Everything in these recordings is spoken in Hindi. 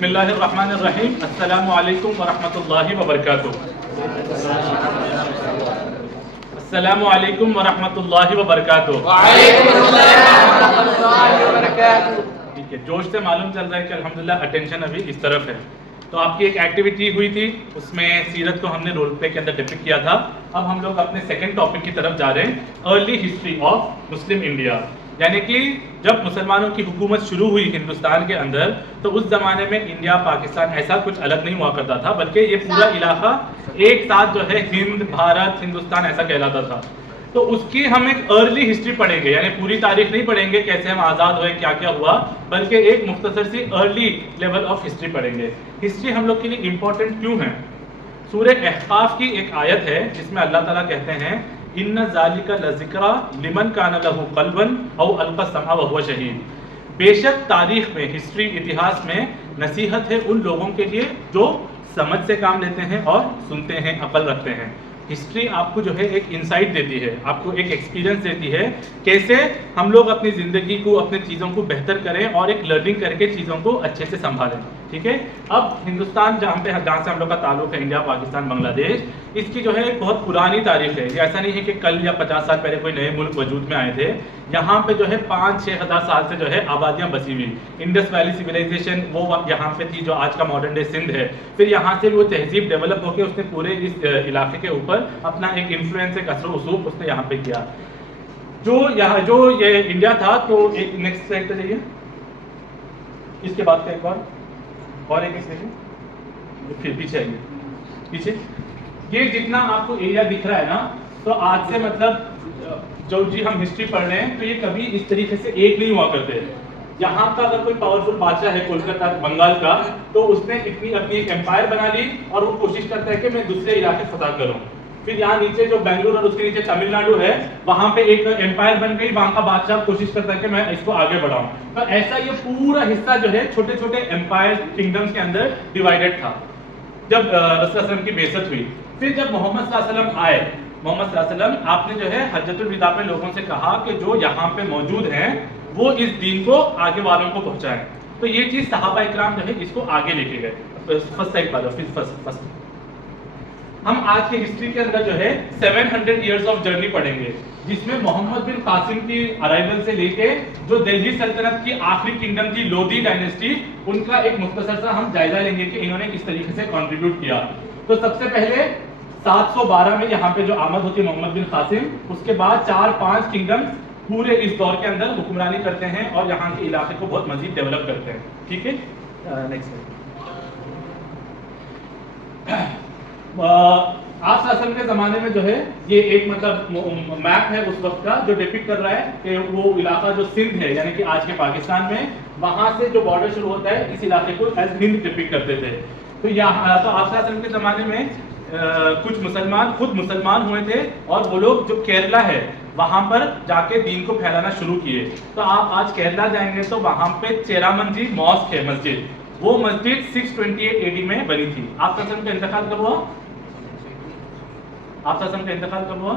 बिस्मिल्लाहिर्रहमानिर्रहीम। अस्सलामु अलैकुम वरहमतुल्लाहि वबरकातुह। अस्सलामु अलैकुम वरहमतुल्लाहि वबरकातुह। ठीक है, जोश से मालूम चल रहा है कि अल्हम्दुलिल्लाह अटेंशन अभी इस तरफ है। तो आपकी एक एक्टिविटी हुई थी, उसमें सीरत को हमने रोल प्ले के अंदर डिपिक्ट किया था। अब हम लोग अपने सेकंड टॉपिक की तरफ जा रहे हैं, early history of Muslim India. यानी कि जब मुसलमानों की हुकूमत शुरू हुई हिंदुस्तान के अंदर, तो उस ज़माने में इंडिया पाकिस्तान ऐसा कुछ अलग नहीं हुआ करता था, बल्कि ये पूरा इलाका एक साथ जो है हिंद भारत हिंदुस्तान ऐसा कहलाता था। तो उसकी हम एक अर्ली हिस्ट्री पढ़ेंगे, यानी पूरी तारीख नहीं पढ़ेंगे कैसे हम आज़ाद हुए क्या क्या हुआ, बल्कि एक मुख्तसर सी अर्ली लेवल ऑफ हिस्ट्री पढ़ेंगे। हिस्ट्री हम लोग के लिए इंपॉर्टेंट क्यों है? सूरह अहकाफ की एक आयत है जिसमें अल्लाह ताला कहते हैं, इन्ना ज़ालिका लज़िक्रा लिमन कान लहू क़ल्बन औ अलक़ा समअ व हुवा शहीद। बेशक तारीख में, हिस्ट्री इतिहास में नसीहत है उन लोगों के लिए जो समझ से काम लेते हैं और सुनते हैं, अकल रखते हैं। हिस्ट्री आपको जो है एक इंसाइट देती है, आपको एक एक्सपीरियंस देती है कैसे हम लोग अपनी ज़िंदगी को, अपने चीज़ों को बेहतर करें और एक लर्निंग करके चीज़ों को अच्छे से संभालें। ठीक है, अब हिंदुस्तान जहाँ से हम लोग का ताल्लुक है, इंडिया पाकिस्तान बांग्लादेश, इसकी जो है एक बहुत पुरानी तारीख है। ये ऐसा नहीं है कि कल या 50 साल पहले कोई नए मुल्क वजूद में आए थे। यहाँ पे जो है 5-6 हज़ार साल से जो है आबादियाँ बसी हुई। इंडस वैली सिविलाइजेशन वो यहाँ पे थी जो आज का मॉडर्न डे सिंध है। फिर यहाँ से वो तहजीब डेवलप होकर उसने पूरे इस इलाके के ऊपर अपना एक इन्फ्लुएंस, एक असर वसूख उसने यहाँ पे किया। जो ये इंडिया था, तो एक नेक्स्ट स्लाइड पे जाइए, इसके बाद का एक और एक सेकंड, फिर पीछे आइए, पीछे। ये जितना आपको एरिया दिख रहा है ना, तो आज से मतलब जो जी हम हिस्ट्री पढ़ रहे हैं, तो ये कभी इस तरीके से एक नहीं हुआ करते। यहाँ का अगर कोई पावरफुल बादशाह है कोलकाता बंगाल का, तो उसने इतनी अपनी एक एम्पायर बना ली और वो कोशिश करता है कि मैं दूसरे इलाके फतह करूँ। फिर यहाँ नीचे जो बेंगलुरु और उसके नीचे तमिलनाडु है, वहां पे एक एम्पायर बन गई, वहां का बादशाह कोशिश करता है कि मैं इसको आगे बढ़ाऊं। तो ऐसा ये पूरा हिस्सा जो है छोटे छोटे एम्पायर किंगडम्स के अंदर डिवाइडेड था जब रसूल सल्लल्लाहु की बेइज्जत हुई। फिर जब मोहम्मद सल्लल्लाहु अलैहि वसल्लम आए, मोहम्मद सल्लल्लाहु अलैहि वसल्लम आपने जो है हज्जतुल विदा में लोगों से कहा कि जो यहाँ पे मौजूद हैं वो इस दीन को आगे वालों को पहुंचाएं। तो ये चीज सहाबा इकराम जो है इसको आगे लेके गए। फर्स्ट साइड वाला, फिर फर्स्ट हम आज की हिस्ट्री के अंदर जो है 700 इयर्स ऑफ जर्नी पढ़ेंगे, जिसमें मोहम्मद बिन कासिम की अराइवल से लेके जो दिल्ली सल्तनत की आखिरी किंगडम थी लोधी डायनेस्टी, उनका एक मुख्तसर सा हम जायजा लेंगे कि इन्होंने किस तरीके से कंट्रीब्यूट किया। तो सबसे पहले 712 में यहाँ पे जो आमद होती है मोहम्मद बिन कासिम, उसके बाद 4-5 किंगडम्स पूरे इस दौर के अंदर हुक्मरानी करते हैं और यहाँ के इलाके को बहुत मजीद डेवलप करते हैं। ठीक है, नेक्स्ट आप शासन के ज़माने में जो है ये एक मतलब मैप है उस वक्त का जो डिपिक्ट कर रहा है कि वो इलाका जो सिंध है, यानी कि आज के पाकिस्तान में, वहाँ से जो बॉर्डर शुरू होता है इस इलाके को एज हिंद डिपिक्ट करते थे। तो यहाँ तो आप शासन के ज़माने में कुछ मुसलमान खुद मुसलमान हुए थे और वो लोग जो केरला है वहाँ पर जाके दीन को फैलाना शुरू किए। तो आप आज केरला जाएंगे तो वहाँ पे चेरामंजी मॉस्क है मस्जिद, वो मस्जिद 628 AD में बनी थी। आप शासन का इंतकाल कब हुआ? आप शासन का इंतकाल कब हुआ?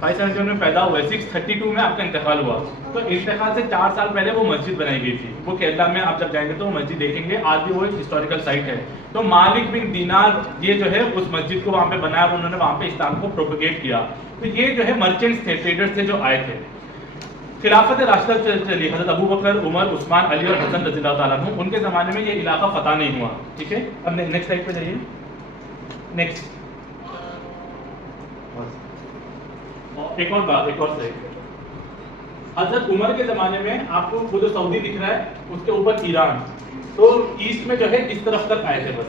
571 में पैदा हुआ, 632 में आपका इंतकाल हुआ। तो इंतकाल से 4 साल पहले वो मस्जिद बनाई गई थी। वो केरला में आप जब जाएंगे तो वो मस्जिद देखेंगे, आज भी वो एक हिस्टोरिकल साइट है। तो मालिक बिन दीनार ये जो है उस मस्जिद को वहाँ पे बनाया, उन्होंने वहाँ पे इस्लाम को प्रोपेगेट किया। तो ये जो है मर्चेंट्स थे, ट्रेडर्स थे जो आए थे। खिलाफत राशिदा चली, हज़रत अबू बकर, उमर, उस्मान, अली और हसन रज़ियल्लाहु ताला अन्हुम, उनके ज़माने में ये इलाका फतह नहीं हुआ। ठीक है, अब नेक्स्ट साइड पे जाइए। नेक्स्ट एक और बात, एक और साइड, हज़रत उमर के ज़माने में आपको वो जो सऊदी दिख रहा है उसके ऊपर ईरान, तो ईस्ट में जो है इस तरफ तक आए थे बस।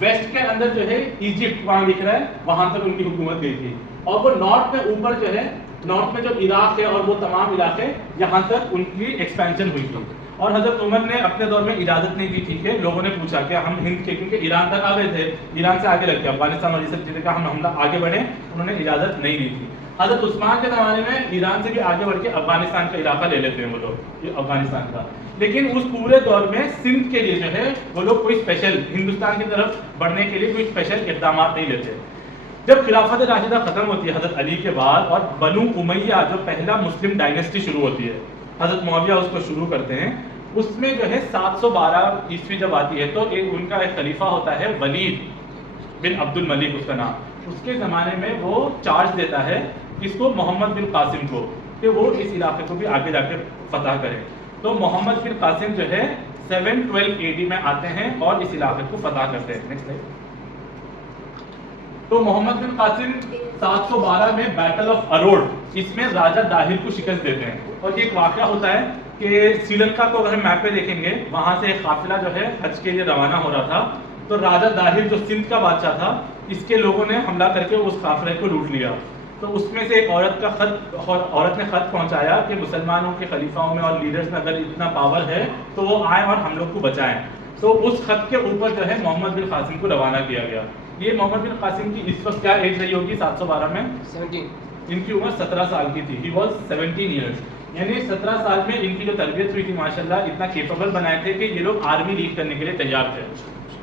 वेस्ट के अंदर जो है इजिप्ट वहाँ दिख रहा है, वहाँ तक उनकी हुकूमत गई थी। और वो नॉर्थ में ऊपर जो है, नॉर्थ में जो इराक है और वो तमाम इलाके, यहाँ तक उनकी एक्सपेंशन हुई थी। और हज़रत उमर ने अपने दौर में इजाज़त नहीं दी। ठीक है, लोगों ने पूछा कि हम हिंद के, क्योंकि ईरान तक आ गए थे, ईरान से आगे लग गया, अफगानिस्तान और ये सब चीज़ें का हम आगे बढ़े, उन्होंने इजाज़त नहीं दी थी। हज़रत उस्मान के ज़माने में ईरान से भी आगे बढ़ के अफगानिस्तान का इलाका ले लेते हैं वो लोग, ये अफगानिस्तान का। लेकिन उस पूरे दौर में सिंध के लिए जो है वो लोग कोई स्पेशल हिंदुस्तान की तरफ बढ़ने के लिए कोई स्पेशल इक़दाम नहीं लेते। जब खिलाफत राशिदा ख़त्म होती है हज़रत अली के बाद, और बनु उमैया जो पहला मुस्लिम डायनेस्टी शुरू होती है, हज़रत मुआविया उसको शुरू करते हैं, उसमें जो है 712 ईस्वी जब आती है तो एक उनका एक खलीफा होता है वलीद बिन अब्दुल मलिक उसका नाम, उसके ज़माने में वो चार्ज देता है इसको मोहम्मद बिन कासिम को कि वो इस इलाके को भी आगे जाके फतह करें। तो मोहम्मद बिन कासिम जो है 712 AD में आते हैं और इस इलाके को फतह करते हैं। Next slide. तो मोहम्मद बिन कासिम 712 में बैटल ऑफ अरोड इसमें राजा दाहिर को शिकस्त देते हैं। और ये एक वाक़या होता है कि श्रीलंका को अगर हम मैप पे देखेंगे वहां से एक काफिला जो है हज के लिए रवाना हो रहा था, तो राजा दाहिर जो सिंध का बादशाह था इसके लोगों ने हमला करके उस काफिले को लूट लिया। तो उसमें से एक औरत ने खत पहुंचाया कि मुसलमानों के खलीफाओं में और लीडर्स में अगर इतना पावर है तो वो आए और हम लोग को बचाएं। तो उस खत के ऊपर जो है मोहम्मद बिन कासिम को रवाना किया गया। ये मोहम्मद बिन कासिम की इस वक्त क्या एज रही होगी 712 में? 17। इनकी उम्र 17 साल की थी। ही वॉज 17 ईयर्स, यानी 17 साल में इनकी जो तरबियत हुई थी माशाल्लाह, इतना केपेबल बनाए थे कि ये लोग आर्मी लीड करने के लिए तैयार थे।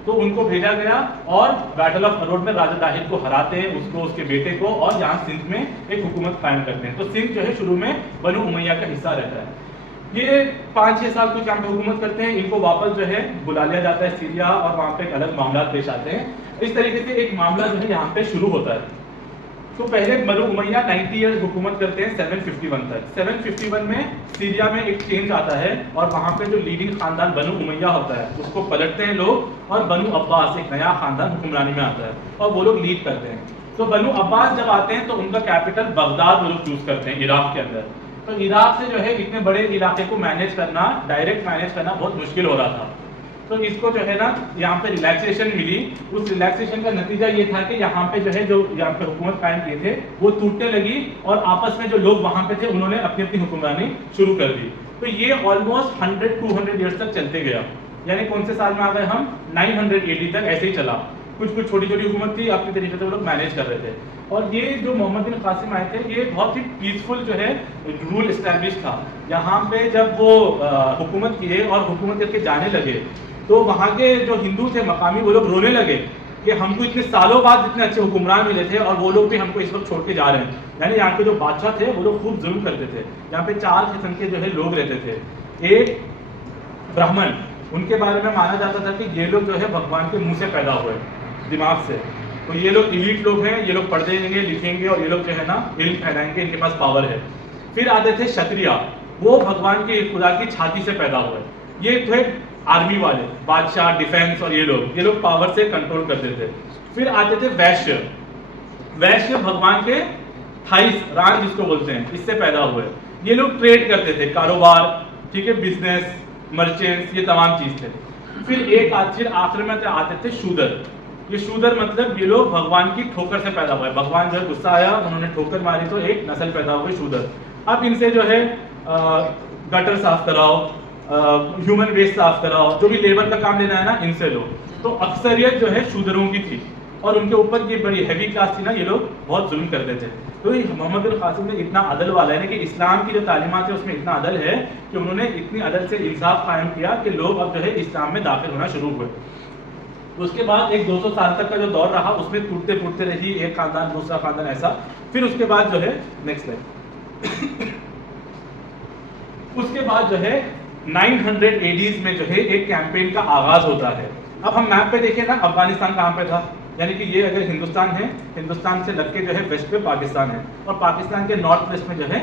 तो उनको भेजा गया और बैटल ऑफ अरोड में राजा दाहिर को हराते हैं, उसको उसके बेटे को, और यहाँ सिंध में एक हुकूमत कायम करते हैं। तो सिंध जो है शुरू में बनु उमैया का हिस्सा रहता है। ये 5-6 साल कुछ यहाँ पे हुकूमत करते हैं, इनको वापस जो है बुला लिया जाता है सीरिया और वहाँ पे एक अलग मामला पेश आते हैं। इस तरीके से एक मामला जो है यहाँ पे शुरू होता है। तो पहले बनु उमैया 90 ईयर्स हुकूमत करते हैं 751 तक। 751 में सीरिया में एक चेंज आता है और वहाँ पे जो लीडिंग खानदान बनु उमैया होता है उसको पलटते हैं लोग और बनु अब्बास एक नया खानदान हुक्मरानी में आता है और वो लोग लीड करते हैं। तो बनु अब्बास जब आते हैं तो उनका कैपिटल बगदाद वो लोग चूज करते हैं इराक के अंदर। तो इराक से जो है इतने बड़े इलाके को मैनेज करना, डायरेक्ट मैनेज करना बहुत मुश्किल हो रहा था। तो इसको जो है ना यहाँ पे रिलैक्सेशन मिली। उस रिलैक्सेशन का नतीजा ये था कि यहाँ पे जो है जो यहाँ पे हुकूमत कायम किए थे वो टूटने लगी और आपस में जो लोग वहाँ पे थे उन्होंने अपनी अपनी हुक्मरानी शुरू कर दी। तो ये ऑलमोस्ट 100-200 ईयर्स तक चलते गया। यानी कौन से साल में आ गए हम? 900 AD तक ऐसे ही चला। कुछ कुछ छोटी छोटी हुकूमत थी, अपने तरीके से वो लोग मैनेज कर रहे थे। और ये जो मोहम्मद बिन कासिम आए थे ये बहुत ही पीसफुल जो है रूल एस्टैब्लिश था। यहाँ पे जब वो हुकूमत किए और हुकूमत करके जाने लगे तो वहाँ के जो हिंदू थे मकामी वो लोग रोने लगे कि हमको इतने सालों बाद इतने अच्छे हुक्मरान मिले थे और वो लोग भी हमको इस वक्त छोड़ के जा रहे हैं। यानी यहाँ के जो बादशाह थे वो लोग खूब जुल्म करते थे। यहाँ पे 4 किस्म के जो है लोग रहते थे। एक ब्राह्मण, उनके बारे में माना जाता था कि ये लोग जो है भगवान के मुंह से पैदा हुए, दिमाग से। तो ये लोग इलीट लोग हैं, ये लोग पढ़ेंगे लिखेंगे और ये लोग जो है ना इल्म फैलाएंगे, इनके पास पावर है। फिर आते थे क्षत्रिय, वो भगवान के खुदा की छाती से पैदा हुए। ये थे आर्मी वाले, बादशाह, डिफेंस, और ये लोग पावर से कंट्रोल करते थे। फिर आते थे वैश्य। वैश्य भगवान के थाइस, रान जिसको बोलते हैं, इससे पैदा हुए। ये लोग ट्रेड करते थे, कारोबार, ठीक है, बिजनेस, मर्चेंट्स, ये तमाम चीज थे। फिर एक आखिर में आते थे शूदर। ये शूदर मतलब ये लोग भगवान की ठोकर से पैदा हुए। भगवान जो है गुस्सा आया, उन्होंने ठोकर मारी तो एक नस्ल पैदा हुई शूदर। अब इनसे जो है गटर साफ कराओ, ह्यूमन वेस्ट साफ कराओ, जो भी लेबर का काम लेना है ना इनसे लो। तो अक्सरियत जो है शूदरों की थी और उनके ऊपर ये बड़ी हैवी क्लास थी ना, ये लोग बहुत जुल्म करते थे। तो मोहम्मद बिन कासिम में इतना अदल वाला है ना कि इस्लाम की जो तालीमात है उसमें इतना अदल है कि उन्होंने इतनी अदल से इंसाफ कायम किया कि लोग अब जो है इस्लाम में दाखिल होना शुरू हुए। उसके बाद एक 200 साल तक का जो दौर रहा उसमें टूटते फूटते रही, एक खानदान दूसरा खानदान ऐसा। फिर उसके बाद जो है नेक्स्ट स्लाइड उसके बाद जो है 900 AD में जो है एक कैंपेन का आगाज होता है। अब हम मैप पे देखें ना, अफगानिस्तान कहाँ पे था, यानी कि ये अगर हिंदुस्तान है, हिंदुस्तान से लग के जो है वेस्ट पे पाकिस्तान है और पाकिस्तान के नॉर्थ वेस्ट में जो है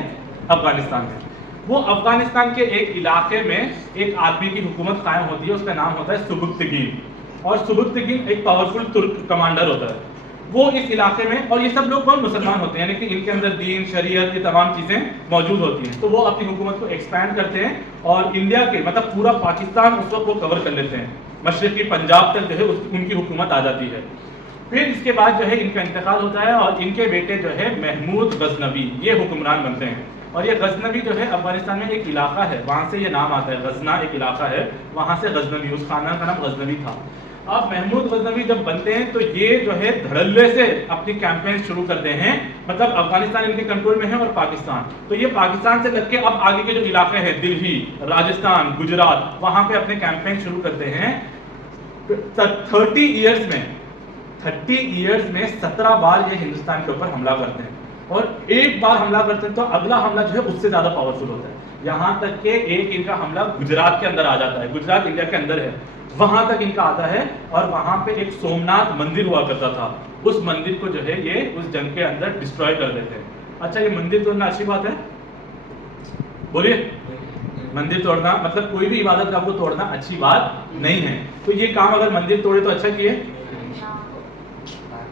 अफगानिस्तान है। वो अफगानिस्तान के एक इलाके में एक आदमी की हुकूमत कायम होती है, उसका नाम होता है सुबुक्तगीन। और सुबुक्तगीन एक पावरफुल तुर्क कमांडर होता है। वो इस इलाके में, और ये सब लोग कौन? मुसलमान होते हैं, यानी कि इनके अंदर दीन, शरीयत, ये तमाम चीज़ें मौजूद होती हैं। तो वो अपनी हुकूमत को एक्सपैंड करते हैं और इंडिया के मतलब पूरा पाकिस्तान उस वक्त वो कवर कर लेते हैं। मशरक़ी पंजाब तक जो है उनकी हुकूमत आ जाती है। फिर इसके बाद जो है इनका इंतकाल होता है और इनके बेटे जो है महमूद गजनवी ये हुक्मरान बनते हैं। और ये गजनवी जो है अफगानिस्तान में एक इलाका है, वहाँ से ये नाम आता है, गजना एक इलाका है, वहाँ से गजनवी, उस खानदान का नाम गजनवी था। अब महमूद गजनवी जब बनते हैं तो ये जो है धड़ल्ले से अपनी कैंपेन शुरू करते हैं। मतलब अफगानिस्तान इनके कंट्रोल में है और पाकिस्तान, तो ये पाकिस्तान से लग के अब आगे के जो इलाके हैं दिल्ली, राजस्थान, गुजरात, वहाँ पे अपने कैंपेन शुरू करते हैं। 30 इयर्स में 17 बार ये हिंदुस्तान के ऊपर हमला करते हैं। और एक बार हमला करते हैं तो अगला हमला जो है उससे ज्यादा पावरफुल होता है। यहाँ तक के एक इनका हमला गुजरात के अंदर आ जाता है, गुजरात इंडिया के अंदर है, वहां तक इनका आता है और वहां पे एक सोमनाथ मंदिर हुआ करता था, उस मंदिर को जो है ये उस जंग के अंदर डिस्ट्रॉय कर देते हैं। अच्छा, ये मंदिर तोड़ना अच्छी बात है? बोलिए। मंदिर तोड़ना मतलब कोई भी इबादत गाह को तोड़ना अच्छी बात नहीं है। तो ये काम अगर मंदिर तोड़े तो अच्छा किए।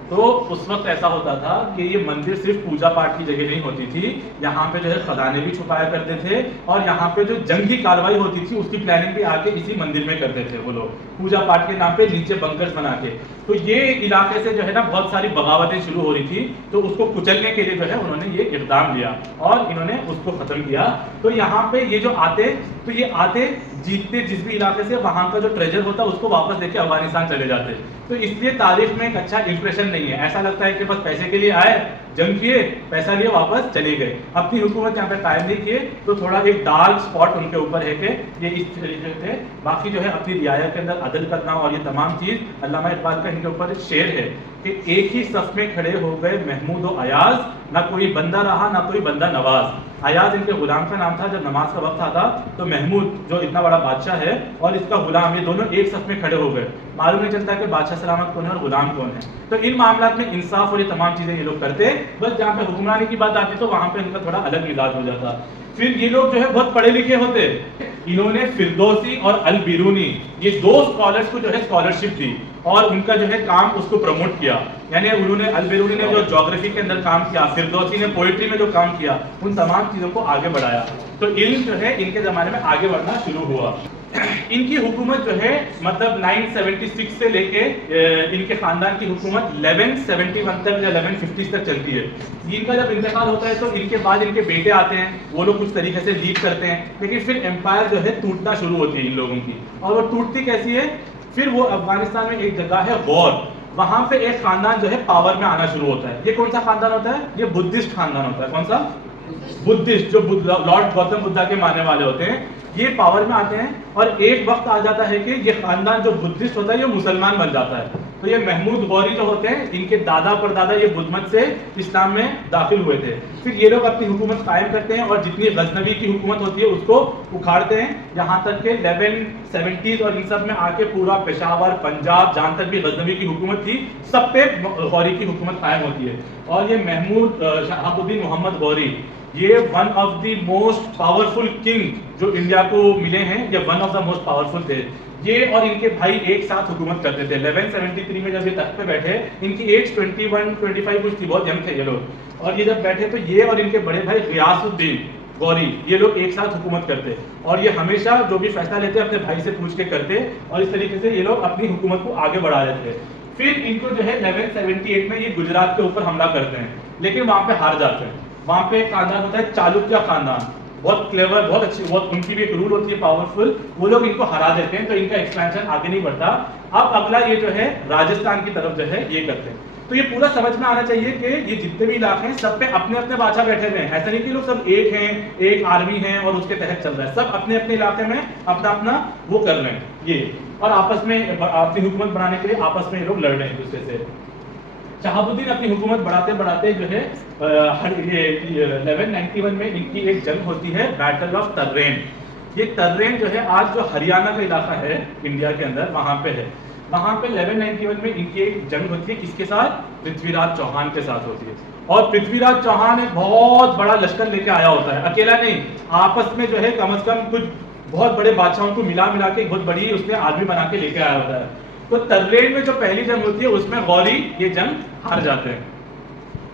तो उस वक्त ऐसा होता था कि ये मंदिर सिर्फ पूजा पाठ की जगह नहीं होती थी, यहाँ पे जो है खजाने भी छुपाया करते थे और यहाँ पे जो जंग की कार्रवाई होती थी उसकी प्लानिंग भी आके इसी मंदिर में करते थे वो लोग, पूजा पाठ के नाम पे नीचे बंकर्स बना के। तो ये इलाके से जो है ना बहुत सारी बगावतें शुरू हो रही थी, तो उसको कुचलने के लिए जो है उन्होंने ये इक़दाम लिया और इन्होंने उसको खत्म किया। तो यहाँ पे ये जो आते, तो ये आते जीतते जिस भी इलाके से, वहां का जो ट्रेजर होता उसको वापस लेके अफगानिस्तान चले जाते। तो इसलिए तारीख में एक अच्छा इंप्रेशन नहीं है, ऐसा लगता है कि बस पैसे के लिए आए, जंग किए, पैसा लिए, वापस चले गए, अपनी हुकूमत यहाँ पे कायम नहीं किए। तो थोड़ा एक डार्क स्पॉट उनके ऊपर है कि ये इस तरीके से। बाकी जो है अपनी रियाया के अंदर अदल करना और ये तमाम चीज, अल्लामा इकबाल का इनके ऊपर शेर है कि एक ही सफ में खड़े हो गए महमूद और अयाज, ना कोई बंदा रहा ना कोई बंदा नवाज। अयाज इनके गुलाम का नाम था, जब नमाज का वक्त आता तो महमूद जो इतना बड़ा बादशाह है और इसका गुलाम, ये दोनों एक सफ में खड़े हो गए। मालूम नहीं चलता कि बादशाह सलामत कौन है और गुलाम कौन है। तो इन मामलात में इंसाफ और ये तमाम चीजें ये लोग करते, बस जहाँ पे हुक्मरानी की बात आती तो वहां पे इनका थोड़ा अलग मिजाज हो जाता। फिर ये लोग जो है बहुत पढ़े लिखे होते, इन्होंने फिरदौसी और अल बिरूनी ये दो स्कॉलर्स को जो है स्कॉलरशिप दी और उनका जो है काम उसको प्रमोट किया। यानी उन्होंने, अल बिरूनी ने जो ज्योग्राफी के अंदर काम किया, फिरदौसी ने पोइट्री में जो काम किया, उन तमाम चीजों को आगे बढ़ाया। तो इल्म जो है इनके जमाने में आगे बढ़ना शुरू हुआ। इनकी हुकूमत जो है मतलब 976 से लेके इनके खानदान की हुकूमत 1171 तक या 1150 तक चलती है। इनका जब इंतकाल होता है तो इनके बाद इनके बेटे आते हैं, वो लोग कुछ तरीके से लीड करते हैं, लेकिन फिर एम्पायर जो है टूटना शुरू होती है इन लोगों की। और वो टूटती कैसी है? फिर वो अफगानिस्तान में एक जगह है गौर, वहां पे एक खानदान जो है पावर में आना शुरू होता है। ये कौन सा खानदान होता है? ये बुद्धिस्ट खानदान होता है। कौन सा? बुद्धिस्ट, जो लॉर्ड गौतम बुद्धा के मानने वाले होते हैं, ये पावर में आते हैं। और एक वक्त आ जाता है कि ये खानदान जो बुद्धिस्ट होता है ये मुसलमान बन जाता है। तो ये महमूद गौरी जो होते हैं, इनके दादा परदादा ये बुद्ध मत से इस्लाम में दाखिल हुए थे। फिर ये लोग अपनी हुकूमत कायम करते हैं और जितनी गजनवी की हुकूमत होती है उसको उखाड़ते हैं, यहाँ तक के 1170s और इन सब में आके पूरा पेशावर, पंजाब, जहाँ तक भी गजनवी की हुकूमत थी, सब पे गौरी की हुकूमत कायम होती है। और ये महमूद शहाबुद्दीन मोहम्मद गौरी, ये one of the most powerful king जो इंडिया को मिले हैं, ये one of the most powerful थे। ये और इनके भाई एक साथ हुकूमत करते थे। 1173 में जब ये तख्त पे बैठे, इनकी एज 21-25 कुछ थी, बहुत यंग थे ये लोग। और ये जब बैठे तो ये और इनके बड़े भाई गियासुद्दीन गौरी, ये लोग एक साथ हुकूमत करते और ये हमेशा जो भी फैसला लेते अपने भाई से पूछ के करते और इस तरीके से ये लोग अपनी हुकूमत को आगे बढ़ा रहे थे। फिर इनको जो है 1178 में ये गुजरात के ऊपर हमला करते हैं, लेकिन वहां पे हार जाते हैं। वहां पे एक खानदान होता है चालुक्य खानदान, बहुत क्लेवर, बहुत अच्छी, बहुत उनकी भी एक रूल होती है पावरफुल, वो लोग इनको हरा देते हैं, तो इनका एक्सपेंशन आगे नहीं बढ़ता। अब अगला ये जो है राजस्थान की तरफ जो है ये करते हैं। तो ये पूरा समझ में आना चाहिए कि ये जितने भी इलाके हैं सब पे अपने अपने बादशाह बैठे हुए हैं, ऐसा नहीं कि लोग सब एक हैं, एक आर्मी है और उसके तहत चल रहा है, सब अपने अपने इलाके में अपना अपना वो कर रहे हैं ये, और आपस में अपनी हुकूमत बनाने के लिए आपस में ये लोग लड़ रहे हैं एक दूसरे से। शहाबुद्दीन अपनी हुकूमत बढ़ाते बढ़ाते जो है 1191 में इनकी एक जंग होती है, बैटल ऑफ तर्रेन। ये तर्रेन जो है आज जो हरियाणा का इलाका है इंडिया के अंदर, वहां पे है। वहां पे 1191 में इनकी एक जंग होती है, किसके साथ? पृथ्वीराज चौहान के साथ होती है। और पृथ्वीराज चौहान एक बहुत बड़ा लश्कर लेके आया होता है, अकेला नहीं, आपस में जो है कम से कम कुछ बहुत बड़े बादशाहों को मिला मिला के बहुत बड़ी उसने आर्मी बना के लेके आया होता है। तो तर्रेन में जो पहली जंग होती है उसमें गौरी ये जंग हार जाते हैं।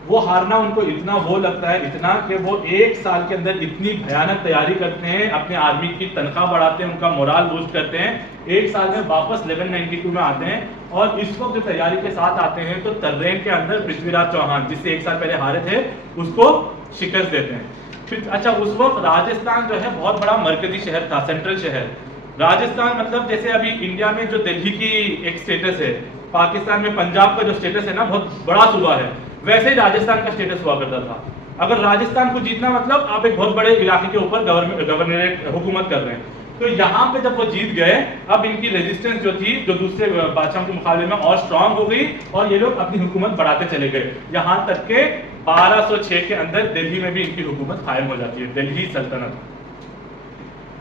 वो हारना उनको इतना वो लगता है, इतना कि वो एक साल के अंदर इतनी भयानक तैयारी करते हैं, अपने आर्मी की तनख्वाह बढ़ाते हैं, उनका मोराल बूस्ट करते हैं, एक साल में वापस 1192 में आते हैं। और इस वक्त जो तैयारी के साथ आते हैं तो तर्रेन के अंदर पृथ्वीराज चौहान, जिससे एक साल पहले हारे थे, उसको शिकस्त देते हैं। फिर अच्छा, उस वक्त राजस्थान जो है बहुत बड़ा मरकजी शहर था, सेंट्रल शहर। राजस्थान मतलब जैसे अभी इंडिया में जो दिल्ली की एक स्टेटस है, पाकिस्तान में पंजाब का जो स्टेटस है ना, बहुत बड़ा सूबा है, वैसे ही राजस्थान का स्टेटस हुआ करता था। अगर राजस्थान को जीतना मतलब आप एक बहुत बड़े इलाके के ऊपर गवर्नरेट हुकूमत कर रहे हैं। तो यहाँ पे जब वो जीत गए, अब इनकी रेजिस्टेंस जो थी, जो दूसरे बादशाहों के मुकाबले में और स्ट्रांग हो गई और ये लोग अपनी हुकूमत बढ़ाते चले गए, यहाँ तक के 1206 के अंदर दिल्ली में भी इनकी हुकूमत कायम हो जाती है, दिल्ली सल्तनत।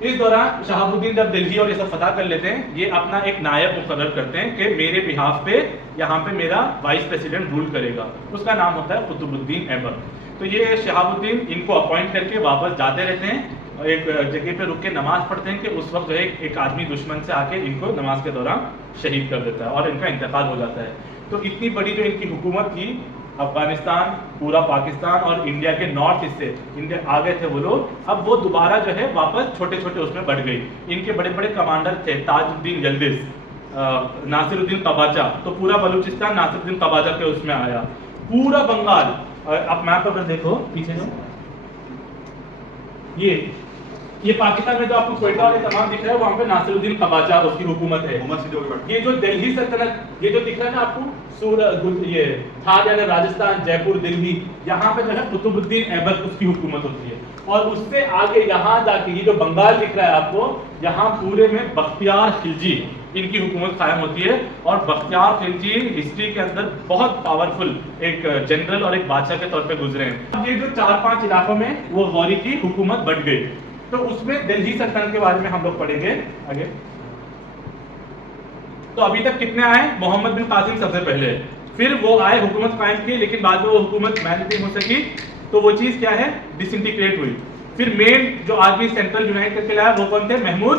इस दौरान शहाबुद्दीन जब दिल्ली और ये सब फतह कर लेते हैं, ये अपना एक नायब मुकर्रर करते हैं कि मेरे बिहाफ पे यहाँ पे मेरा वाइस प्रेसिडेंट रूल करेगा, उसका नाम होता है कुतुबुद्दीन ऐबक। तो ये शहाबुद्दीन इनको अपॉइंट करके वापस जाते रहते हैं और एक जगह पे रुक के नमाज पढ़ते हैं कि उस वक्त जो है एक आदमी दुश्मन से आके इनको नमाज के दौरान शहीद कर देता है और इनका इंतकाल हो जाता है। तो इतनी बड़ी जो इनकी हुकूमत थी, अफगानिस्तान, पूरा पाकिस्तान और इंडिया के नॉर्थ हिस्से इंडिया आ गए थे वो लोग, अब वो दोबारा जो है वापस छोटे छोटे उसमें बढ़ गई। इनके बड़े बड़े कमांडर थे, ताजुद्दीन यल्दिज, नासिरुद्दीन कबाचा, तो पूरा बलूचिस्तान नासिरुद्दीन कबाचा के उसमें आया, पूरा बंगाल। आप मैप अगर देखो पीछे जो ये पाकिस्तान में जो आपको क्वेटा और तमाम दिख रहा है, वहां पे नासिरुद्दीन कबाचा उसकी हुकूमत है। ये जो दिल्ली सल्तनत, ये जो दिख रहा है ना आपको, ये था यानी राजस्थान, जयपुर, दिल्ली, यहाँ पे जो है कुतुबुद्दीन ऐबक उसकी हुकूमत होती है। और उससे आगे यहाँ जाके ये जो बंगाल दिख रहा है आपको, यहाँ पूरे में बख्तियार खिलजी इनकी हुकूमत कायम होती है। और बख्तियार खिलजी हिस्ट्री के अंदर बहुत पावरफुल एक जनरल और एक बादशाह के तौर पे गुजरे हैं। अब ये जो 4-5 इलाकों में वो गौरी की हुकूमत बढ़ गई, तो उसमें दिल्ली सल्तनत के बारे में हम लोग पढ़ेंगे आगे। तो अभी तक कितने आए? मोहम्मद बिन कासिम सबसे पहले, फिर वो आए, हुकूमत कायम की, लेकिन बाद में वो हुकूमत मैनेज नहीं हो सकी, तो वो चीज क्या है, डिसइंटीग्रेट हुई। फिर मेन जो आदमी सेंट्रल यूनाइट करके लाया वो कौन थे? महमूद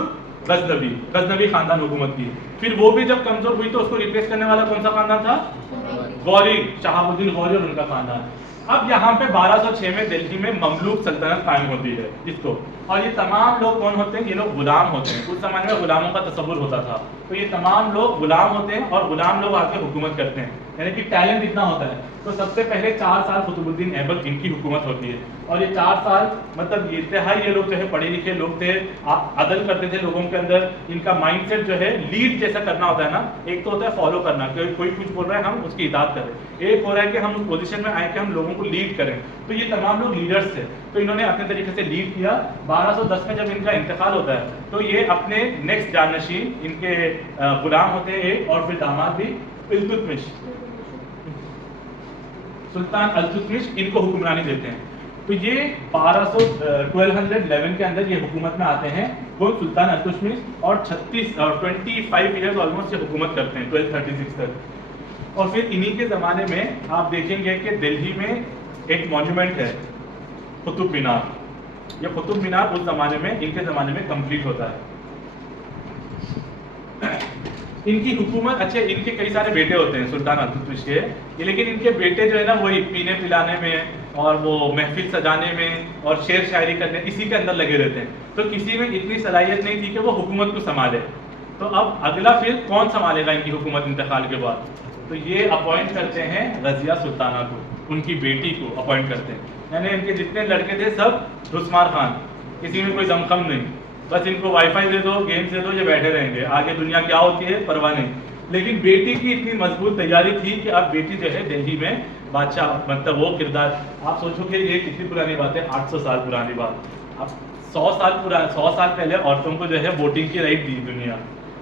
गजनवी, गजनवी खानदान हुकूमत की। फिर वो भी जब कमजोर हुई तो उसको रिप्लेस करने वाला कौन सा खानदान था? गौरी, शहाबुद्दीन गौरी और उनका खानदान। अब यहाँ पे 1206 में दिल्ली में ममलूक सल्तनत कायम होती है इसको, और ये तमाम लोग कौन होते हैं? ये लोग गुलाम होते हैं। उस जमाने में गुलामों का तस्वुर होता था, तो ये तमाम लोग गुलाम होते हैं और गुलाम लोग आके हुकूमत करते हैं, यानी कि टैलेंट इतना होता है। तो सबसे पहले 4 साल कुतुबुद्दीन ऐबक इनकी हुकूमत होती है, और ये 4 साल मतलब ये लोग जो है पढ़े लिखे लोग थे, अदल करते थे लोगों के अंदर। इनका माइंडसेट जो है लीड जैसा करना होता है ना, एक तो होता है फॉलो करना, कोई कुछ बोल रहा है हम उसकी इताअत करें, एक हो रहा है कि हम उस पोजीशन में आए कि हम लोगों को लीड करें। तो ये तमाम लोग लीडर्स थे, तो इन्होंने अपने तरीके से लीड किया। 1210 में जब इनका इंतकाल होता है तो ये अपने नेक्स्ट जानशीन, इनके गुलाम होते हैं एक, और फिर दामाद भी इल्तुतमिश, सुल्तान अल्तुतमिश, इनको हुक्मरानी देते हैं। तो ये 1211 के अंदर ये हुकूमत में आते हैं वो सुल्तान अल्तुतमिश, और 25 ईयर्स ऑलमोस्ट ये हुकूमत करते हैं 1236 तक। और फिर इन्हीं के ज़माने में आप देखेंगे कि दिल्ली में एक मॉन्यूमेंट है कुतुब मीनार। ये कुतुब मीनार उस ज़माने में, इनके ज़माने में कंप्लीट होता है। इनकी हुकूमत, अच्छे इनके कई सारे बेटे होते हैं सुल्तान अल्तुतमिश के, लेकिन इनके बेटे जो है ना वही पीने पिलाने में और वो महफिल सजाने में और शेर शायरी करने, इसी के अंदर लगे रहते हैं। तो किसी में इतनी सलाहियत नहीं थी कि वो हुकूमत को संभाले। तो अब अगला फिर कौन संभालेगा इनकी हुकूमत इंतकाल के बाद? तो ये अपॉइंट करते हैं रजिया सुल्ताना को, उनकी बेटी को अपॉइंट करते हैं। यानी इनके जितने लड़के थे सब रुस्मार खान, किसी में कोई दमखम नहीं, बस इनको वाईफाई दे दो, गेम्स दे दो, ये बैठे रहेंगे, आगे दुनिया क्या होती है परवाह नहीं। लेकिन बेटी की इतनी मजबूत तैयारी थी कि अब बेटी जो है दिल्ली में बादशाह, मतलब वो किरदार, आप सोचो कि ये कितनी पुरानी बात है, 800 साल पुरानी बात। अब 100 साल पहले औरतों को जो है वोटिंग की राइट दी दुनिया,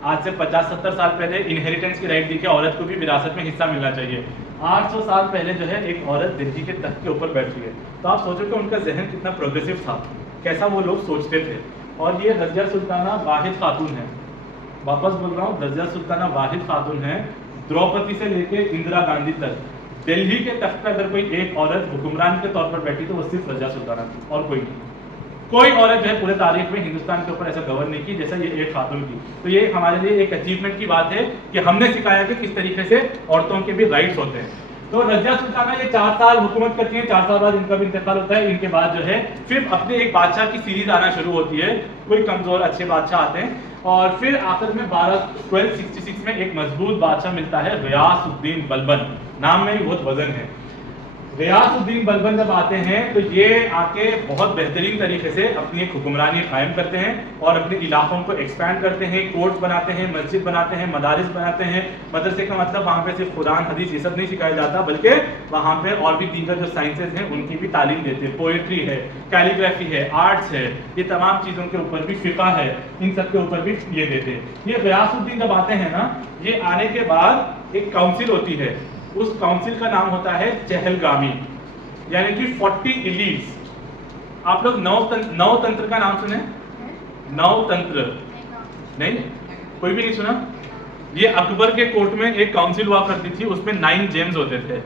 आज से 50-70 साल पहले इनहेरिटेंस की राइट दी कि औरत को भी विरासत में हिस्सा मिलना चाहिए। 800 साल पहले जो है एक औरत दिल्ली के तख्त के ऊपर बैठी है। तो आप सोचो कि उनका जहन कितना प्रोग्रेसिव था, कैसा वो लोग सोचते थे। और ये रजिया सुल्ताना वाहिद खातून है, वापस बोल रहा हूँ, रजिया सुल्ताना वाहिद खातून है। द्रौपदी से लेके इंदिरा गांधी तक दिल्ली के तख्त पर अगर कोई एक औरत हुक्मरान के तौर पर बैठी तो वो सिर्फ रजिया सुल्ताना थी, और कोई नहीं। कोई औरत जो है पूरे तारीख में हिंदुस्तान के ऊपर ऐसा गवर्न नहीं की जैसा ये एक खातून की। तो ये हमारे लिए एक अचीवमेंट की बात है कि हमने सिखाया कि किस तरीके से औरतों के भी राइट्स होते हैं। तो रजिया सुल्ताना ये 4 साल हुकूमत करती है, 4 साल बाद इनका भी इंतकाल होता है। इनके बाद जो है फिर अपने एक बादशाह की सीरीज आना शुरू होती है, कोई कमजोर अच्छे बादशाह आते हैं, और फिर आखिर में 1266 में एक मजबूत बादशाह मिलता है, गियासुद्दीन बलबन। नाम में ही बहुत वजन है। गियासुद्दीन बलबन जब आते हैं तो ये आके बहुत बेहतरीन तरीके से अपनी एक हुक्मरानी कायम करते हैं और अपने इलाकों को एक्सपैंड करते हैं, कोर्ट बनाते हैं, मस्जिद बनाते हैं, मदारिस बनाते हैं। मदरसे का मतलब वहाँ पे सिर्फ कुरान हदीस ये सब नहीं सिखाया जाता, बल्कि वहाँ पे और भी दीगर जो साइंसेज हैं उनकी भी तालीम देते हैं। पोएट्री है, कैलीग्राफी है, आर्ट्स है, ये तमाम चीज़ों के ऊपर भी, फिक़ा है, इन सब के ऊपर भी ये देते हैं। ये गियासुद्दीन जब आते हैं ना, ये आने के बाद एक काउंसिल होती है, उस काउंसिल का नाम होता है चहलगामी। यानी कि 40 इलीट्स। आप लोग नवतंत्र का नाम सुने? नवतंत्र नहीं, कोई भी नहीं सुना? ये अकबर के कोर्ट में एक काउंसिल हुआ करती थी, उसमें 9 जेम्स होते थे।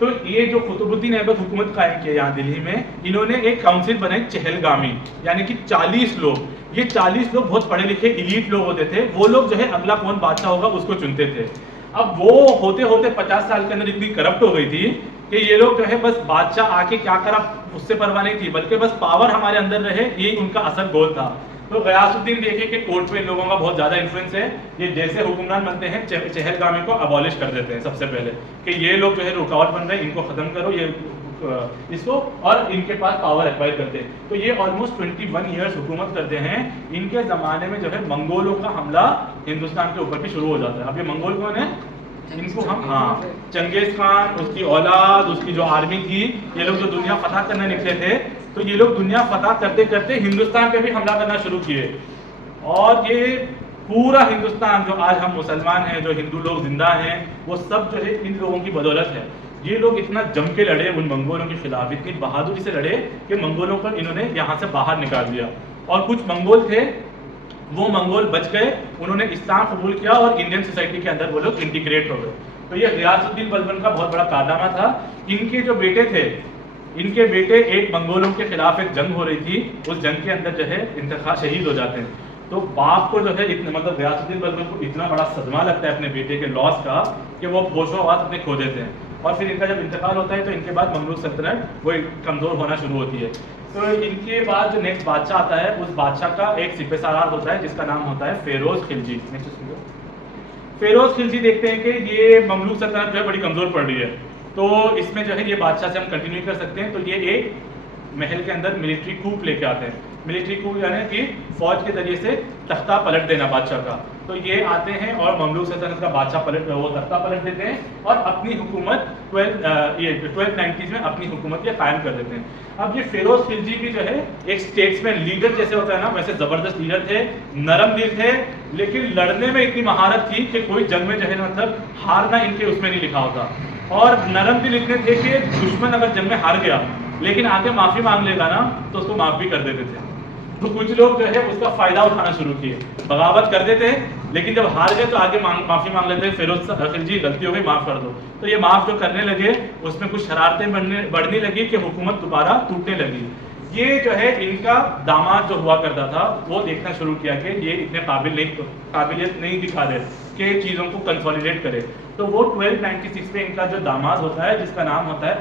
तो ये जो कुतुबुद्दीन ऐबक हुकूमत कायम किया यहाँ दिल्ली में, इन्होंने एक काउंसिल बनाई चहलगामी, यानी कि 40 लोग। ये 40 लोग बहुत पढ़े लिखे इलीट लोग होते थे। वो लोग जो है अगला कौन बादशाह होगा उसको चुनते थे। अब वो होते होते 50 साल के अंदर इतनी करप्ट हो गई थी कि ये लोग जो है बस बादशाह आके क्या करा उससे परवाह नहीं थी, बल्कि बस पावर हमारे अंदर रहे, यही उनका असल गोल था। तो गयासुद्दीन देखे कि कोर्ट में इन लोगों का बहुत ज्यादा इन्फ्लुएंस है, ये जैसे हुक्मरान बनते हैं चहलगामी को अबॉलिश कर देते हैं सबसे पहले, कि ये लोग जो है रुकावट बन रहे हैं, इनको खत्म करो, ये इसको, और इनके पास पावर एक्वायर करते हैं। तो ये ऑलमोस्ट 21 ईयर्स हुकूमत करते हैं। इनके जमाने में जो है मंगोलों का हमला हिंदुस्तान के ऊपर भी शुरू हो जाता है। अब ये मंगोल कौन है? इनको हम चंगेज खान, उसकी औलाद, उसकी जो आर्मी थी, ये लोग जो दुनिया फतह करने निकले थे, तो ये लोग दुनिया फतह करते करते हिंदुस्तान पे भी हमला करना शुरू किए। और ये पूरा हिंदुस्तान, जो आज हम मुसलमान हैं, जो हिंदू लोग जिंदा हैं, वो सब जो है इन लोगों की बदौलत है। ये लोग इतना जम के लड़े उन मंगोलों के खिलाफ, इतनी बहादुरी से लड़े कि मंगोलों को इन्होंने यहाँ से बाहर निकाल दिया। और कुछ मंगोल थे, वो मंगोल बच गए, उन्होंने इस्लाम कबूल किया और इंडियन सोसाइटी के अंदर वो लोग इंटीग्रेट हो गए। तो ये गयासुद्दीन बलबन का बहुत बड़ा कारनामा था। इनके जो बेटे थे, इनके बेटे, एक मंगोलों के खिलाफ एक जंग हो रही थी, उस जंग के अंदर जो है इंतखाब शहीद हो जाते हैं। तो बाप को जो है इतना, मतलब गयासुद्दीन बलबन को इतना बड़ा सदमा लगता है अपने बेटे के लॉस का कि वो होशो हवास अपने खो देते हैं। और फिर इनका जब इंतकाल होता है तो इनके बाद ममलूक सल्तनत वो कमज़ोर होना शुरू होती है। तो इनके बाद जो नेक्स्ट बादशाह आता है, उस बादशाह का एक सिपहसालार होता है जिसका नाम होता है फेरोज खिलजी। फेरोज खिलजी देखते हैं कि ये ममलूक सल्तनत जो है बड़ी कमज़ोर पड़ रही है, तो इसमें जो है ये बादशाह से हम कंटिन्यू कर सकते हैं। तो ये एक महल के अंदर मिलिट्री कूप लेके आते हैं। मिलिट्री कूप यानी कि फौज के जरिए से तख्ता पलट देना बादशाह का। तो ये आते हैं और ममलूक सल्तनत का बादशाह वो तख्ता पलट देते हैं और अपनी हुकूमत 1290s में अपनी हुकूमत ये कायम कर देते हैं। अब ये फेरोज खिलजी भी जो है एक स्टेट्समैन लीडर जैसे होता है ना, वैसे जबरदस्त लीडर थे, नरम दिल थे, लेकिन लड़ने में इतनी महारत थी कि कोई जंग में जो है मतलब हारना इनके उसमें नहीं लिखा होता। और नरम दिल इतने थे कि दुश्मन अगर जंग में हार गया लेकिन आके माफी मांग लेगा ना तो उसको माफ भी कर देते थे। तो कुछ लोग जो है उसका फायदा उठाना शुरू किए, बगावत कर देते हैं, लेकिन जब हार गए तो आगे माफी मांग लेते हैं, फिरोज खिलजी गलती हो गई माफ कर दो। तो ये माफ जो करने लगे उसमें कुछ शरारतें बढ़ने लगी कि हुकूमत दोबारा टूटने लगी। ये जो है इनका दामाद जो हुआ करता था वो देखना शुरू किया कि ये इतने काबिलियत नहीं दिखा रहे कि चीज़ों को कंसोलिडेट करे। तो वो 1296 में इनका जो दामाद होता है जिसका नाम होता है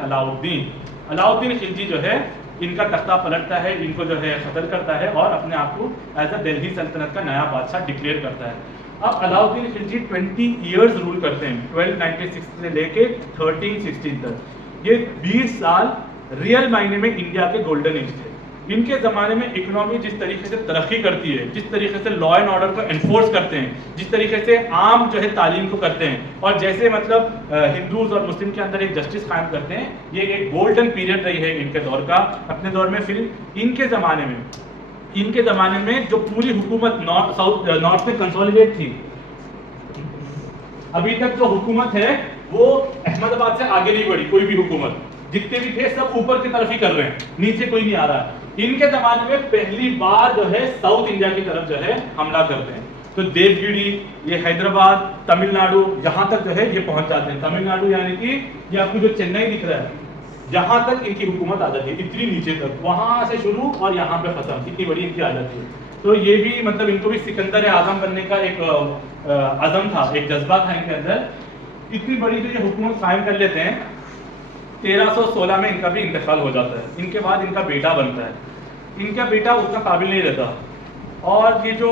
अलाउद्दीन खिलजी जो है इनका तख्ता पलटता है, इनको जो है कत्ल करता है और अपने आप को एज अ दिल्ली सल्तनत का नया बादशाह डिक्लेयर करता है। अब अलाउद्दीन खिलजी 20 ईयर्स रूल करते हैं, 1296 से लेके 1316 तक। ये 20 साल रियल मायने में इंडिया के गोल्डन एज थे। इनके ज़माने में इकोनॉमी जिस तरीके से तरक्की करती है, जिस तरीके से लॉ एंड ऑर्डर को एनफोर्स करते हैं, जिस तरीके से आम जो है तालीम को करते हैं और जैसे मतलब हिंदूज और मुस्लिम के अंदर एक जस्टिस कायम करते हैं, ये एक गोल्डन पीरियड रही है इनके दौर का अपने दौर में। फिर इनके ज़माने में जो पूरी हुकूमत नॉर्थ में कंसोलिडेट थी, अभी तक जो हुकूमत है वो अहमदाबाद से आगे नहीं बढ़ी। कोई भी हुकूमत, जितने भी थे सब ऊपर की तरफ ही कर रहे हैं, नीचे कोई नहीं आ रहा है। इनके जमाने में पहली बार जो है साउथ इंडिया की तरफ जो है हमला करते हैं। तो देवगिरी, ये हैदराबाद, तमिलनाडु, यहाँ तक जो है ये पहुंच जाते हैं। तमिलनाडु यानी कि ये आपको जो चेन्नई दिख रहा है, यहाँ तक इनकी हुकूमत आ जाती है, इतनी नीचे तक, वहां से शुरू और यहाँ पे खत्म, इतनी बड़ी इनकी आ जाती है। तो ये भी मतलब इनको भी सिकंदर आजम बनने का एक अज़म था, एक जज्बा था इनके अंदर। इतनी बड़ी जो ये हुकूमत कायम कर लेते हैं, 1316 में इनका भी इंतकाल हो जाता है। इनके बाद इनका बेटा बनता है। इनका बेटा उतना काबिल नहीं रहता और ये जो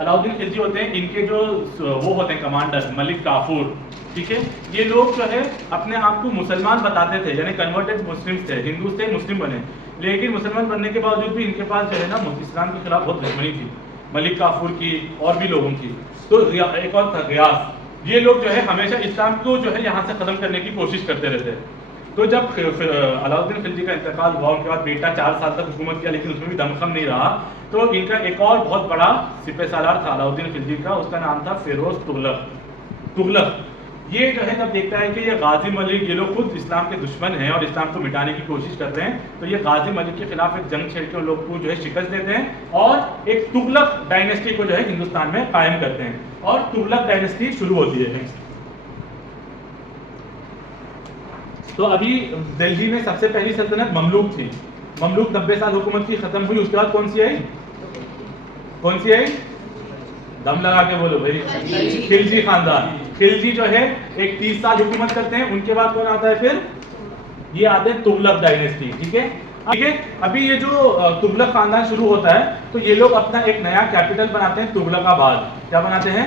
अलाउद्दीन खिलजी होते हैं, इनके जो वो होते हैं कमांडर मलिक काफूर, ठीक है, ये लोग जो है अपने आप को मुसलमान बताते थे, यानी कन्वर्टेड मुस्लिम्स थे, हिंदू थे मुस्लिम बने, लेकिन मुसलमान बनने के बावजूद भी इनके पास जो है ना इस्लाम के खिलाफ बहुत दुश्मनी थी, मलिक काफूर की और भी लोगों की। तो एक और था गयास, ये लोग जो है हमेशा इस्लाम को जो है यहाँ से ख़त्म करने की कोशिश करते रहते हैं। तो जब अलाउद्दीन खिलजी का इंतकाल हुआ, उनके बाद बेटा 4 साल तक हुकूमत किया, लेकिन उसमें भी दमखम नहीं रहा, तो इनका एक और बहुत बड़ा सिपहसालार था अलाउद्दीन खिलजी का, उसका नाम था फेरोज तुगलक। ये जो है जब देखता है कि ये गाजी मलिक, ये लोग खुद इस्लाम के दुश्मन हैं और इस्लाम को मिटाने की कोशिश करते हैं, तो ये गाजी मलिक के खिलाफ एक जंग छेड़ के उन लोग को जो है शिकस्त देते हैं और एक तुगलक डायनेस्टी को जो है हिंदुस्तान में कायम करते हैं और तुगलक डायनेस्टी शुरू होती है। तो अभी दिल्ली में सबसे पहली सल्तनत ममलूक थी। ममलूक 90 साल हुकूमत की खत्म हुई, उसके बाद कौन सी आई? कौन सी आई? दम लगा के बोलो भाई। खिलजी खानदान। खिलजी जो है एक 30 साल हुकूमत करते हैं, उनके बाद कौन आता है फिर? ये आते हैं तुगलक डायनेस्टी। ठीक है, ठीक है। अभी ये जो तुगलक खानदान शुरू होता है तो ये लोग अपना एक नया कैपिटल बनाते हैं, तुगलकाबाद। क्या बनाते हैं?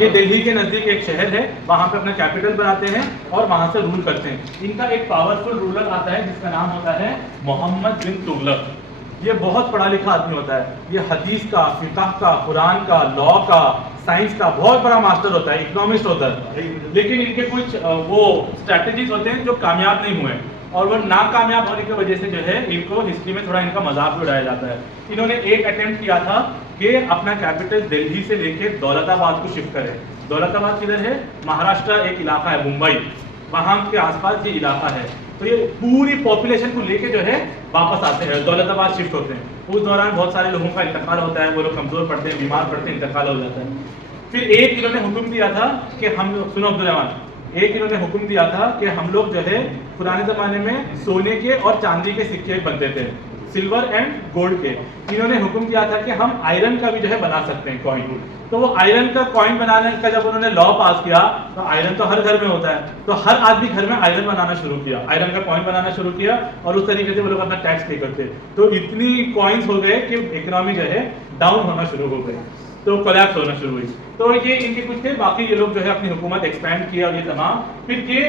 ये दिल्ली के नजदीक एक शहर है, वहां पे अपना कैपिटल बनाते हैं और वहां से रूल करते हैं। इनका एक पावरफुल रूलर आता है जिसका नाम होता है मोहम्मद बिन तुगलक। ये बहुत पढ़ा लिखा आदमी होता है, ये हदीस का, फिक़ह का, कुरान का, लॉ का, साइंस का बहुत बड़ा मास्टर होता है, इकोनॉमिस्ट होता है। लेकिन इनके कुछ वो स्ट्रैटेजीज होते हैं जो कामयाब नहीं हुए और वो नाकामयाब होने की वजह से जो है इनको हिस्ट्री में थोड़ा इनका मजाक भी उड़ाया जाता है। इन्होंने एक अटेम्प्ट किया था कि अपना कैपिटल दिल्ली से लेके दौलताबाद को शिफ्ट करें। दौलताबाद किधर है? महाराष्ट्र एक इलाका है, मुंबई, वहां के आसपास ये इलाका है। तो ये पूरी पॉपुलेशन को लेके जो है वापस आते हैं, दौलताबाद शिफ्ट होते हैं। उस दौरान बहुत सारे लोगों का इंतकाल होता है, वो लोग कमजोर पड़ते हैं, बीमार पड़ते हैं, इंतकाल हो जाता है। फिर एक इन्होंने हुक्म दिया था कि हम लोग, सुनो अब्दुल रहमान, एक इन्होंने हुक्म दिया था कि हम लोग जो है पुराने जमाने में सोने के और चांदी के सिक्के बनते थे, सिल्वर एंड गोल्ड के। इन्होंने हुक्म दिया था कि हम आयरन का भी जो है बना सकते हैं कॉइन। तो वो आयरन का कॉइन बनाने का जब उन्होंने लॉ पास किया तो आयरन तो हर घर में होता है, तो हर आदमी घर में आयरन बनाना शुरू किया, आयरन का कॉइन बनाना शुरू किया और उस तरीके से वो लोग अपना टैक्स पे करते। तो इतनी कॉइन्स हो गए कि इकोनॉमी जो है डाउन होना शुरू हो गई, तो कोलैप्स होना शुरू हुई। तो ये इनके कुछ थे, बाकी ये लोग जो है अपनी हुकूमत एक्सपैंड किया और ये तमाम। फिर ये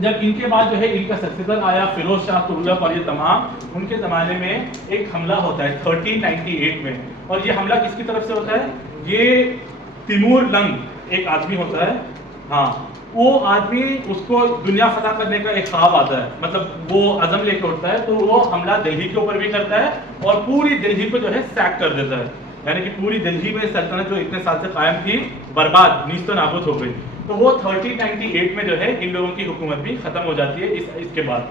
जब इनके बाद जो है इनका सक्सेसर आया फिरोज शाह तुगलक और ये तमाम, उनके ज़माने में एक हमला होता है 1398 में। और ये हमला किसकी तरफ से होता है? ये तिमूर लंग एक आदमी होता है, हाँ, वो आदमी, उसको दुनिया फतह करने का एक ख्वाब आता है, मतलब वो अज़म लेके उठता है, तो वो हमला दिल्ली के ऊपर भी करता है और पूरी दिल्ली को जो है सैक कर देता है। यानी कि पूरी दिल्ली में सल्तनत जो इतने साल से कायम थी बर्बाद, नीस्तो नाबूद हो गई। तो वो 1398 में जो है इन लोगों की हुकूमत भी खत्म हो जाती है इसके बाद।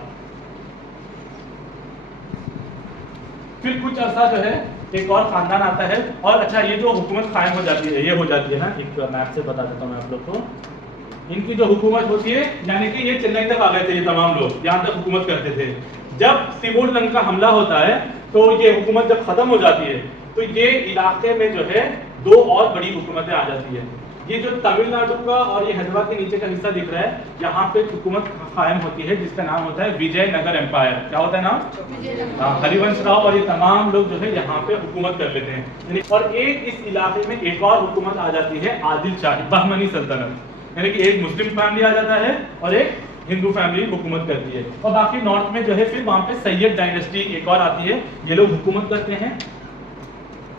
फिर कुछ अर्सा जो है एक और खानदान आता है। और अच्छा, ये जो हुकूमत कायम हो जाती है, ये हो जाती है ना, एक मैप से बता देता हूँ मैं आप लोग को। इनकी जो हुकूमत होती है, यानी कि ये चेन्नई तक आ गए थे, ये तमाम लोग यहाँ तक हुकूमत करते थे। जब तिमूर लंग का हमला होता है तो ये हुकूमत जब खत्म हो जाती है तो ये इलाके में जो है दो और बड़ी हुकूमतें आ जाती है। ये जो तमिलनाडु का और ये हैदराबाद के नीचे का हिस्सा दिख रहा है, यहाँ पे हुकूमत कायम होती है जिसका नाम होता है विजयनगर एम्पायर। क्या होता है नाम? हाँ, हरिवंश राव और ये तमाम लोग जो है यहाँ पे हुकूमत कर लेते हैं। और एक इस इलाके में एक और हुकूमत आ जाती है आदिल शाही बहमनी सल्तनत, यानी कि एक मुस्लिम फैमिली आ जाता है और एक हिंदू फैमिली हुकूमत करती है। और बाकी नॉर्थ में जो है फिर वहाँ पे सैयद डायनेस्टी एक और आती है, ये लोग हुकूमत करते हैं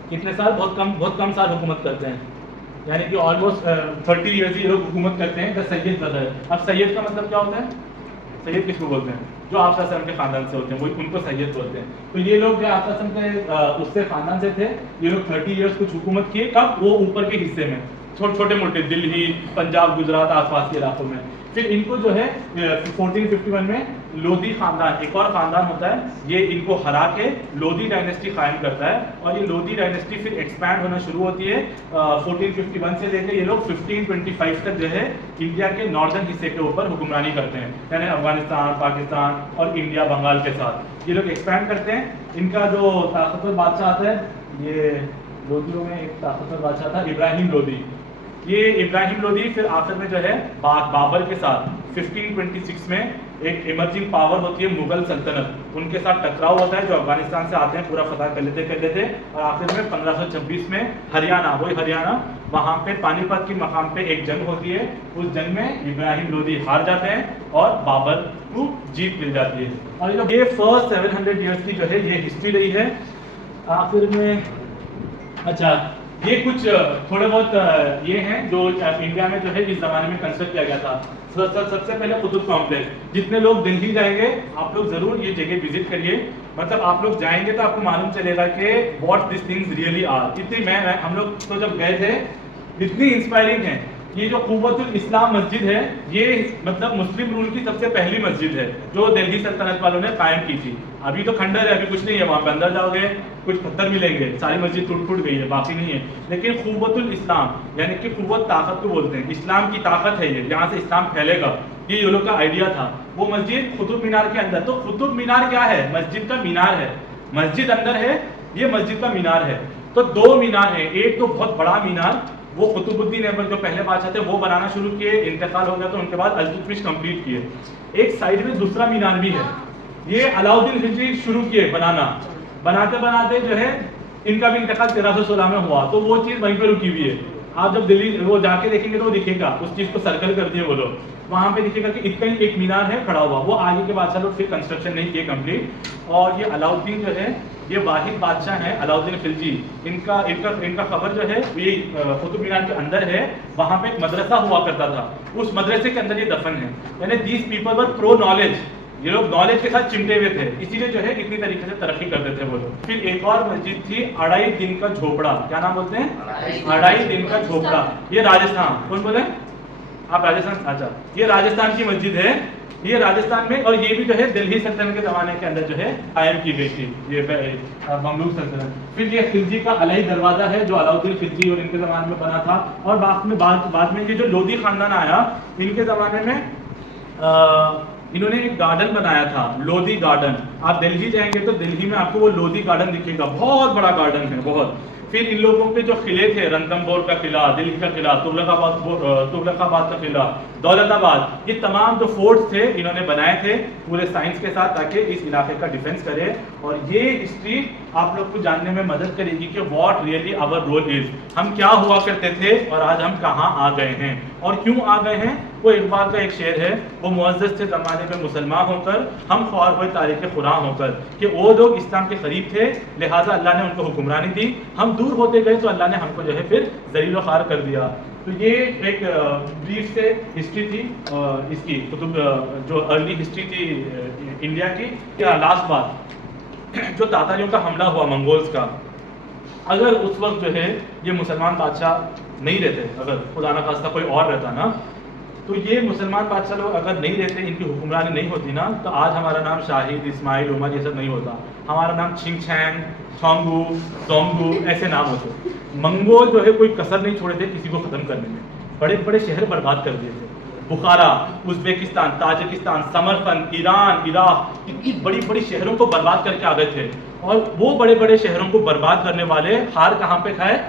कितने साल? बहुत कम साल हुकूमत करते हैं, यानी कि ऑलमोस्ट 30 ईयर्स ये लोग हुकूमत करते हैं। The Syed brother. अब सैयद का मतलब क्या होता है? सैयद किसको बोलते हैं? जो आपसा सलम के खानदान से होते हैं, वो उनको सैयद बोलते हैं। तो ये लोग जो आपसा सलम के उससे खानदान से थे, ये लोग 30 ईयर्स कुछ हुकूमत किए। कब? वो ऊपर के हिस्से में, छोटे मोटे दिल्ली, पंजाब, गुजरात, आसपास के इलाकों में। फिर इनको जो है 1451 में लोधी खानदान, एक और खानदान होता है, ये इनको हरा के लोधी डायनेस्टी कायम करता है। और ये लोधी डायनेस्टी फिर एक्सपैंड होना शुरू होती है 1451 से लेकर ये लोग 1525 तक जो है इंडिया के नॉर्दर्न हिस्से के ऊपर हुक्मरानी करते हैं, यानी अफगानिस्तान, पाकिस्तान और इंडिया, बंगाल के साथ ये लोग एक्सपैंड करते हैं। इनका जो ताकतवर बादशाह आता है, ये लोधियों में एक ताकतवर बादशाह था इब्राहिम लोधी। ये इब्राहिम लोधी फिर आखिर में जो है बाबर के साथ 1526 में एक इमर्जिंग पावर होती है मुगल सल्तनत, उनके साथ टकराव होता है, जो अफगानिस्तान से आते हैं, पूरा फतह कर लेते और आखिर में 1526 में हरियाणा, वही हरियाणा, वहाँ पे पानीपत की मकाम पे एक जंग होती है। उस जंग में इब्राहिम लोधी हार जाते हैं और बाबर को जीत मिल जाती है। और ये फर्स्ट 700 ईयर्स की जो है ये हिस्ट्री रही है। आखिर में अच्छा, ये कुछ थोड़े बहुत ये हैं जो इंडिया में जो है इस जमाने में कंस्ट्रक्ट किया गया था। सबसे पहले कुतुब कॉम्प्लेक्स। जितने लोग दिल्ली जाएंगे आप लोग जरूर ये जगह विजिट करिए, मतलब आप लोग जाएंगे तो आपको मालूम चलेगा कि what this things really are. इतनी हम लोग तो जब गए थे इतनी इंस्पायरिंग है ये जो कुव्वतुल इस्लाम मस्जिद है, ये मतलब मुस्लिम रूल की सबसे पहली मस्जिद है जो दिल्ली सल्तनत वालों ने कायम की थी। अभी तो खंडर है, अभी कुछ नहीं है, वहाँ पे अंदर जाओगे कुछ पत्थर मिलेंगे, सारी मस्जिद टूट फूट गई है, बाकी नहीं है। लेकिन कुव्वतुल इस्लाम यानी कि कुव्वत ताकत को बोलते हैं, इस्लाम की ताकत है ये, यहाँ से इस्लाम फैलेगा, ये लोग का आइडिया था। वो मस्जिद कुतुब मीनार के अंदर, तो कुतुब मीनार क्या है? मस्जिद का मीनार है, मस्जिद अंदर है, ये मस्जिद का मीनार है। तो दो मीनार है, एक तो बहुत बड़ा मीनार वो कुतुबुद्दीन ऐबक जो पहले बादशाह थे वो बनाना शुरू किए, इंतकाल हो गया तो उनके बाद अल्तुतमिश कंप्लीट किए। एक साइड में दूसरा मीनार भी है, ये अलाउद्दीन खिलजी शुरू किए बनाना, बनाते बनाते जो है इनका भी इंतकाल 1316 में हुआ, तो वो चीज़ वहीं पे रुकी हुई है। आप जब दिल्ली वो जाके देखेंगे तो वो दिखेगा, उस चीज़ को सर्कल कर दिए वो लोग, वहाँ पे दिखेगा कि इतना ही एक मीनार है खड़ा हुआ, वो आगे के बादशाह लोग फिर कंस्ट्रक्शन नहीं किए कंप्लीट। और ये अलाउद्दीन जो है ये वाहिद बादशाह हैं अलाउद्दीन खिलजी, इनका इनका इनका खबर जो है ये कुतुब मीनार के अंदर है, वहाँ पे एक मदरसा हुआ करता था, उस मदरसे के अंदर ये दफन है। यानी these people were pro knowledge, ये लोग नॉलेज के साथ चिमटे हुए थे, इसीलिए जो है इतनी तरीके से तरक्की करते थे वो लोग। फिर एक और मस्जिद थी अढ़ाई दिन का झोपड़ा, क्या नाम बोलते हैं? अढ़ाई दिन का झोपड़ा, ये राजस्थान, कौन बोले आप? राजस्थान, अच्छा ये राजस्थान की मस्जिद है, ये राजस्थान में, और ये भी जो है दिल्ली सल्तनत के ज़माने के अंदर जो है कायम की गई थी, ये ममलूक सल्तनत। फिर ये खिलजी का अलही दरवाज़ा है जो अलाउद्दीन खिलजी और इनके ज़माने में बना था। और बाद में ये जो लोधी खानदान आया, इनके ज़माने में इन्होंने एक गार्डन बनाया था, लोधी गार्डन। आप दिल्ली जाएंगे तो दिल्ली में आपको वो लोधी गार्डन दिखेगा, बहुत बड़ा गार्डन है, बहुत। फिर इन लोगों के जो किले थे, रणथंभौर का किला, दिल्ली का किला, तुगलकाबाद का किला, दौलताबाद, ये तमाम जो फोर्ट्स थे इन्होंने बनाए थे पूरे साइंस के साथ, ताकि इस इलाके का डिफेंस करे। और ये हिस्ट्री आप लोग को जानने में मदद करेगी कि what really our role is, हम क्या हुआ करते थे और आज हम कहाँ आ गए हैं और क्यों आ गए हैं। वो इकबाल का एक शेर है, वो मुअज़्ज़ज़ थे ज़माने में मुसलमान होकर, हम ख्वार हुए तारीख़ खुदा होकर, कि वो लोग इस्लाम के करीब थे लिहाजा अल्लाह ने उनको हुक्मरानी दी, हम दूर होते गए तो अल्लाह ने हमको जो है फिर ज़लील व ख़ार कर दिया। तो ये एक ब्रीफ से हिस्ट्री थी इसकी, कुतुब जो अर्ली हिस्ट्री थी इंडिया की। क्या लास्ट बात, जो तातारियों का हमला हुआ मंगोल्स का, अगर उस वक्त जो है ये मुसलमान बादशाह नहीं रहते, अगर खुदा न खास्ता कोई और रहता ना, तो ये मुसलमान बादशाह लोग अगर नहीं रहते, इनकी हुक्मरानी नहीं होती ना, तो आज हमारा नाम शाहिद, इस्माइल, उमर ये सब नहीं होता, हमारा नाम छिंगछैंग, छोंगू, जोंगू ऐसे नाम होते। मंगोल जो है कोई कसर नहीं छोड़े थे किसी को ख़त्म करने में, बड़े बड़े शहर बर्बाद कर दिए थे, Bukhara, Uzbekistan, Tajikistan, Samarkand, Iran, Iraq, इतनी बड़ी बड़ी शहरों को बर्बाद करके आ गए थे। और वो बड़े बड़े शहरों को बर्बाद करने वाले हार कहाँ पे खाए?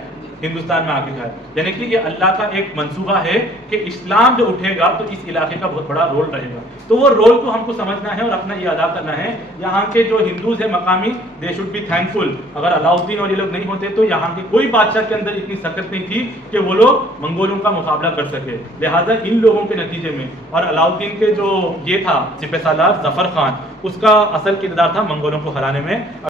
हिंदुस्तान में आके खाए। यानी कि ये अल्लाह का एक मंसूबा है कि इस्लाम जो उठेगा तो इस इलाके का बहुत बड़ा रोल रहेगा। तो वो रोल को हमको समझना है और अपना ये अदा करना है। यहाँ के जो हिंदूज है मकामी, दे शुड बी थैंकफुल। अगर अलाउद्दीन और ये लोग नहीं होते तो यहाँ के कोई बादशाह के अंदर इतनी सकत नहीं थी कि वो लोग मंगोलों का मुकाबला कर सके। लिहाजा इन लोगों के नतीजे में, और अलाउद्दीन के जो ये था सिपहसालार जफर खान, उसका असल किरदार था मंगोलों को हराने में।